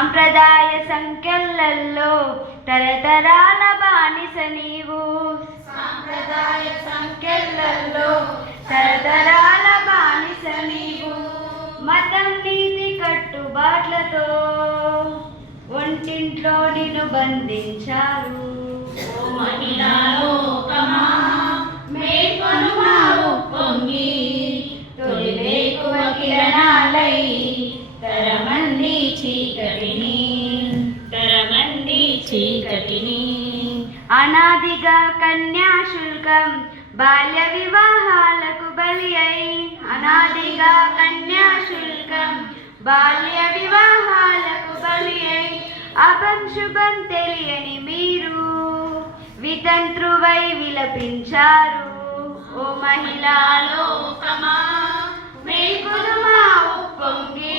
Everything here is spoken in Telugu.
సాంప్రదాయ సంఖ్యలలో తరతరాల బానిస నీవు. సాంప్రదాయ సంఖ్యలలో తరతరాల బానిస నీవు. మతం నీతి కట్టుబాట్లతో ఒంటింట్లో నిన్ను బంధించారు. ఓ మహిళా లోకమా మేల్కొనుమా ఉప్పొంగి, తొలి వేకువ కిరణాలై తరమంది చీకటిని. అనాదిగా కన్యాశుల్కం బాల్య వివాహాలకు బలి అయి. అనాదిగా కన్యాశుల్కం బాల్య వివాహాలకు బలి అయి. అభం శుభం తెలియని మీరు వితంత్రువై విలపించారు. ఓ మహిళా లోకమా మేల్కొనుమా ఉప్పొంగి.